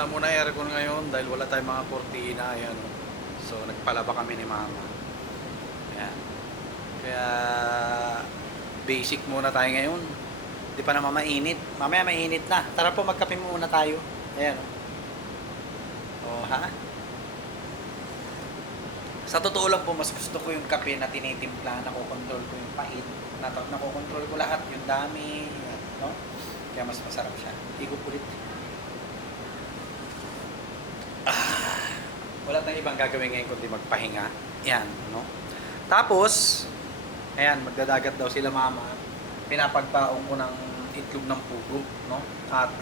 wala muna aircon ngayon dahil wala tayong mga kortina. Ayan. So, nagpalaba kami ni mama. Ayan. Kaya, basic muna tayo ngayon. Di pa naman mainit. Mamaya mainit na. Tara po, magkape muna tayo. Ayan. Oh, ha? Sa totoo lang po, mas gusto ko yung kape na tinitimpla, nakokontrol ko yung pait, nakokontrol ko lahat, yung dami, no? Kaya mas masarap siya. Higop ulit. Wala tayong ibang gagawin ngayon kundi magpahinga. Yan, no? Tapos, ayan, magdadagat daw sila mama. Pinapagpaong ko ng itlog ng pugo, no? At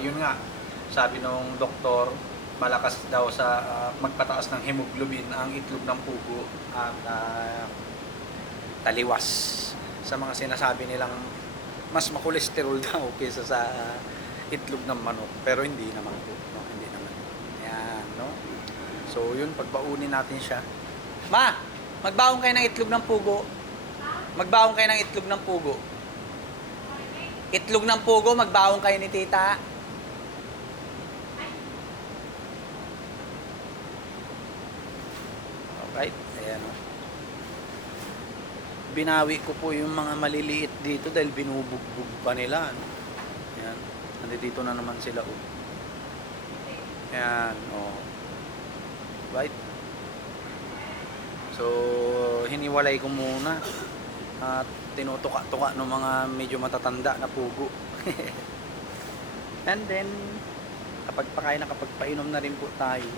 yun nga, sabi nung doktor, malakas daw sa magpataas ng hemoglobin ang itlog ng pugo at taliwas sa mga sinasabi nilang mas makolesterol daw kaysa sa itlog ng manok, pero hindi naman po, no? Hindi naman. Ayan, no? So yun, pagbaunin natin siya. Ma, magbaon kayo ng itlog ng pugo. Magbaon kayo ng itlog ng pugo. Itlog ng pugo, magbaon kayo ni tita. Right? Ayan o. Binawi ko po yung mga maliliit dito dahil binubugbog pa nila. No? Ayan. Nandito na naman sila o. Ayan o. Right? So, hiniwalay ko muna. At tinutuka-tuka ng mga medyo matatanda na pugo. And then, kapag pakain na, kapag painom na rin po tayo.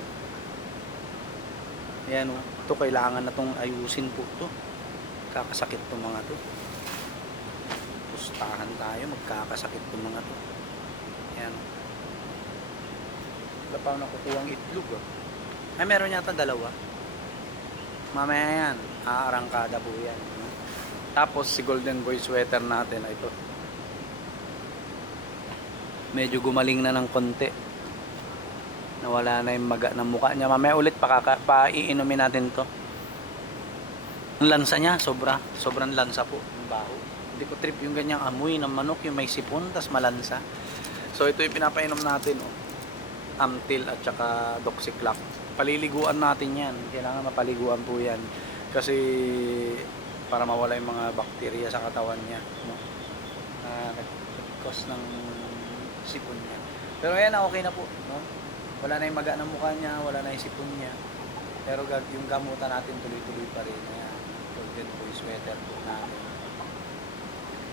Ayan o. Ito kailangan na itong ayusin po ito. Kakasakit itong mga ito. Pustahan tayo, magkakasakit itong mga ito. Ayan o. Wala pa nakukuha ang itlog o. Ay, meron yata dalawa. Mamaya yan, aarangkada po yan. Tapos si Golden Boy sweater natin, ito. Medyo gumaling na ng konti. Nawala na yung maga ng mukha niya. Mamaya ulit paiinumin natin to. Ang lansa niya, sobrang lansa po. Yung baho. Hindi ko trip yung ganyang amoy ng manok, yung may sipon, tas malansa. So ito yung pinapainom natin. Oh. Amtil at saka Doxyclac. Paliliguan natin yan. Kailangan mapaliguan po yan. Kasi para mawala yung mga bakterya sa katawan niya. No? Nag-cause ng sipon niya. Pero ayan na, okay na po. No? Wala na yung maga ng mukha niya, wala na yung sipon niya. Pero yung gamutan natin tuloy-tuloy pa rin. Ayan, Golden Boy sweater po natin.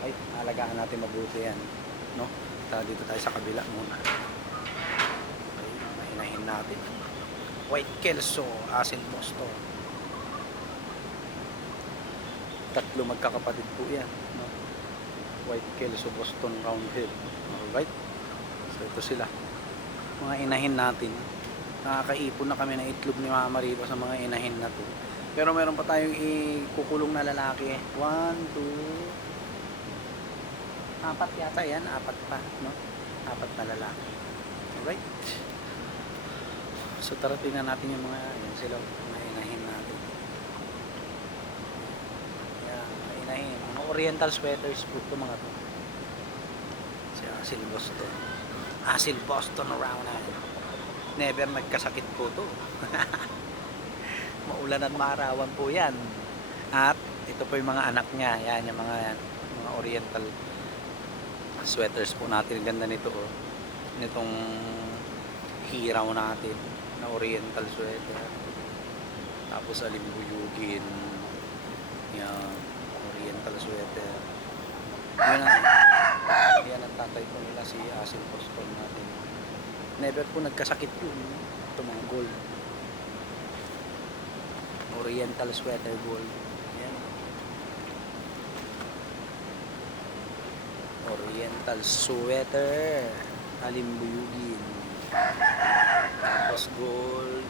Ay, alagaan natin mabuti yan. No? Dito tayo sa kabila muna. Okay, mahinahin natin. White Kelso, Asin Boston. Tatlo magkakapatid po yan. No? White Kelso, Boston Roundhead. Alright? So ito sila. Mga inahin natin. Nakakaipon na kami ng itlog ni Mama rito sa mga inahin na to. Pero meron pa tayong ikukulong na lalaki. 1, 2, 4 yata yan. 4 pa. No? 4 na lalaki. Alright. So tara tingnan natin yung mga yan sila. Mga inahin natin. Yan. Mga inahin. Mga oriental sweaters po ito mga to. Si Asil Boston. Asil Boston around na. Never nagkasakit po to. Maulan at maarawan po yan. At ito po yung mga anak niya. Yan yung mga oriental sweaters po natin. Ganda nito oh. Nitong hiraw natin na oriental sweater. Tapos alimbuyugin. Yan. Oriental sweater. Yan ang tatay ko nila si Asil Boston natin. Never po nagkasakit yun. Ito mga gold. Oriental sweater gold. Yan. Oriental sweater. Alimbuyugin. Tapos gold.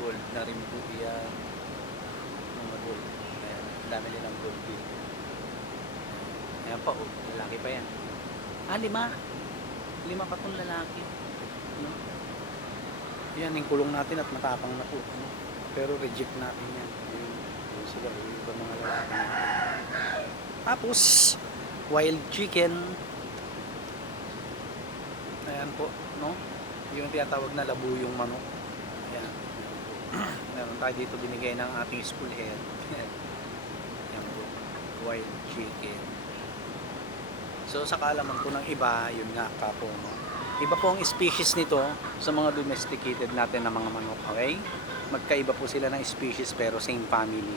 Gold na rin po yan. Mga gold. Ayan. Dami nilang gold din. Ayan pa, oh, lalaki pa yan. 5. 5 pa itong lalaki. No? Yan, yung kulong natin at matapang na po. No? Pero reject natin yan. Yun sila, yung iba mga lalaki. Tapos, wild chicken. Ayan po, no? Yung tinatawag na labuyong manok. Ayan. Meron tayo dito binigay ng ating school head. Yan po. Wild chicken. So sa kaalaman po ng iba, yun nga kapo, no? Iba po ang species nito sa mga domesticated natin na mga manok, okay? Magkaiba po sila ng species pero same family.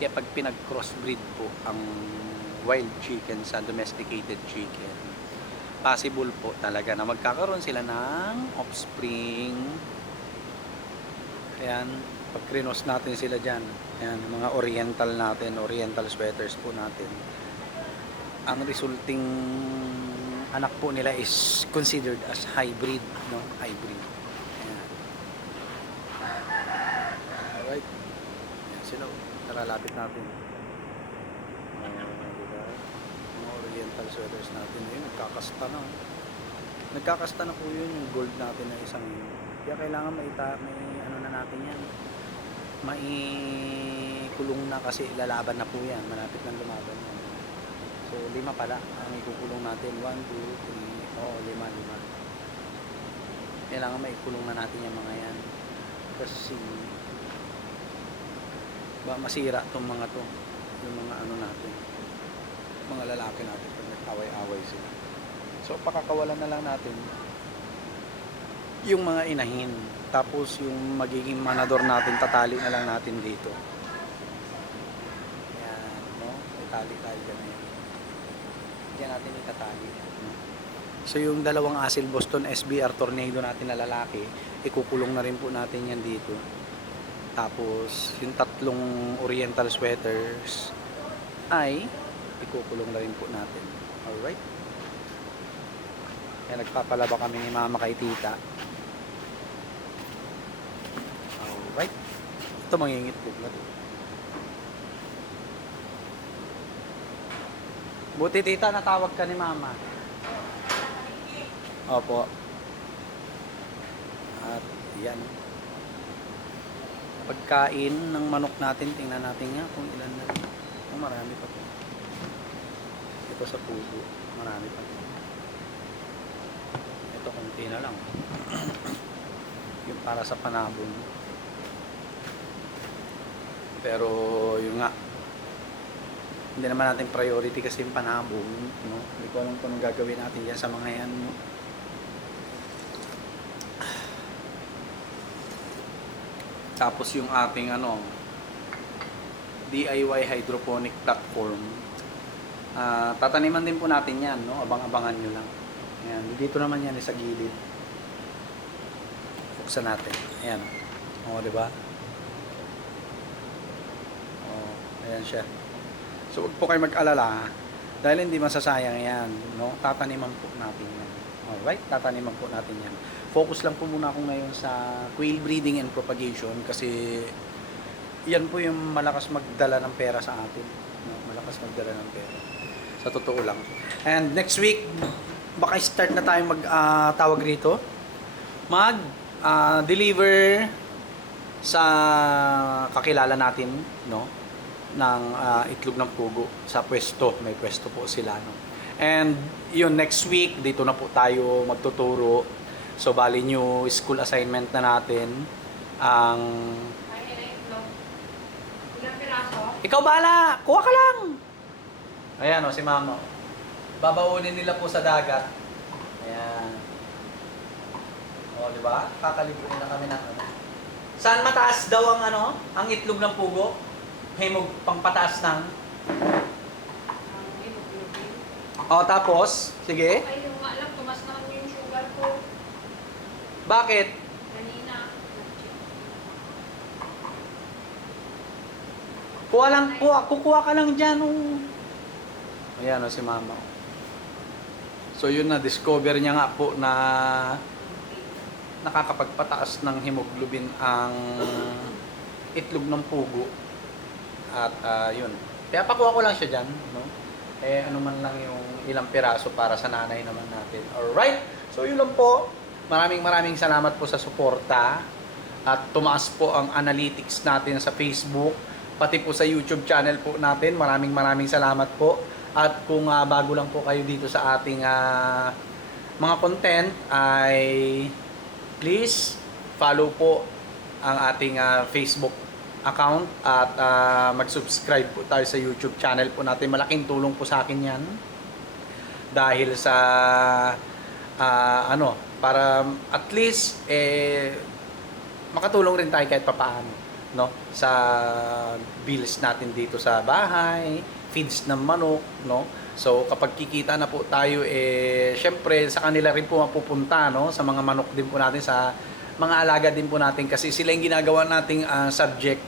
Kaya pag pinag-crossbreed po ang wild chicken sa domesticated chicken, possible po talaga na magkakaroon sila ng offspring. Ayan, pag krinos natin sila dyan, ayan, mga oriental natin, oriental sweaters po natin, ang resulting anak po nila is considered as hybrid, no? Hybrid. Ayan. Alright. Ayan sila. Tara, lapit natin. Diba? Mga oriental sweaters natin. Ayun, nagkakasta na. Nagkakasta na po yun, yung gold natin na isang yun. Kaya kailangan may ano na natin yan. Maikulong na kasi lalaban na po yan. Malapit ng lumaban yan. So, 5 pala ang ikukulong natin. 1, 2, 3, oo, 5. Kailangan maikulong na natin yung mga yan. Kasi, ba masira itong mga to. Yung mga ano natin. Mga lalaki natin pag nag-away-away sila. So, pakakawalan na lang natin yung mga inahin. Tapos, yung magiging manador natin, tatali na lang natin dito. Ayan, no? Itali tayo dyan na yan. Diyan natin itatali. So yung dalawang Asil Boston SBR tornado natin na lalaki, ikukulong na rin po natin yan dito. Tapos yung 3 oriental sweaters ay ikukulong na rin po natin. Alright. Kaya nagpapalaba kami ni mama kay tita. Alright. Ito mangingitlog na to. Buti tita, natawag ka ni mama. Opo. At yan. Pagkain ng manok natin, tingnan natin nga kung ilan na. Oh, marami pa po. Ito sa puso, marami pa po. Ito konti na lang. Yung para sa panabon. Pero yung nga, hindi naman natin priority kasi yung panabong, no? Hindi ko alam kung anong gagawin natin dyan sa mga yan, no? Tapos yung ating DIY hydroponic platform, tataniman din po natin yan, no? Abang-abangan nyo lang. Ayan, dito naman yan sa gilid. Buksan natin. Ayan. O, diba? O, ayan siya. So, huwag po kayo mag-alala dahil hindi masasayang yan, no? Tataniman po natin yan. Alright, tataniman po natin yan. Focus lang po muna ako ngayon sa quail breeding and propagation kasi yan po yung malakas magdala ng pera sa atin. No? Malakas magdala ng pera. Sa totoo lang. And next week, baka start na tayo tawag rito. Deliver sa kakilala natin, no? Ng itlog ng pugo sa pwesto. May pwesto po sila, no? And yun, next week dito na po tayo magtuturo. So bali new school assignment na natin ang Ilang piraso? ikaw bala, kuha ka lang. Ayan, si mama. Babaunin nila po sa dagat. Ayan. O, di ba? Kakalibunin na kami ng Saan mataas daw ang ang itlog ng pugo? Himog pangpataas ng. Ang hemoglobin. O, tapos, sige. Ay, yung alam, tumas na yung sugar ko. Bakit? Kanina. Kukuha ka lang dyan. Oh. Ayan si mama. So yun na, discover niya nga po na nakakapagpataas ng hemoglobin ang itlog ng pugo. At yun. Kaya pakuha ko lang siya dyan. No? Ano man lang yung ilang piraso para sa nanay naman natin. Alright. So yun lang po. Maraming salamat po sa suporta. At tumaas po ang analytics natin sa Facebook. Pati po sa YouTube channel po natin. Maraming salamat po. At kung bago lang po kayo dito sa ating mga content ay please follow po ang ating Facebook account at mag-subscribe po tayo sa YouTube channel po natin. Malaking tulong po sa akin yan dahil sa para at least makatulong rin tayo kahit papaano, no, sa bills natin dito sa bahay, feeds ng manok, no. So kapag kikita na po tayo, syempre sa kanila rin po mapupunta, no, sa mga manok din po natin, sa mga alaga din po natin, kasi sila yung ginagawa nating subject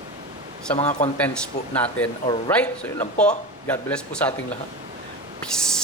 sa mga contents po natin. Alright, so yun lang po. God bless po sa ating lahat. Peace.